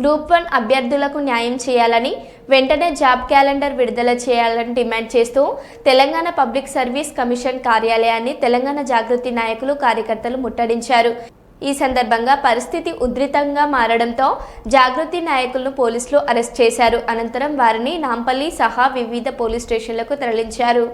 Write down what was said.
Group 1 అభ్యర్థులకు న్యాయం చేయాలని, వెంటనే జాబ్ క్యాలెండర్ విడుదల చేయాలని డిమాండ్ చేస్తూ తెలంగాణ పబ్లిక్ సర్వీస్ కమిషన్ కార్యాలయాన్ని తెలంగాణ జాగృతి నాయకులు, కార్యకర్తలు ముట్టడించారు. ఈ సందర్భంగా పరిస్థితి ఉధృతంగా మారడంతో జాగృతి నాయకులను పోలీసులు అరెస్ట్ చేశారు. అనంతరం వారిని నాంపల్లి సహా వివిధ పోలీస్ స్టేషన్లకు తరలించారు.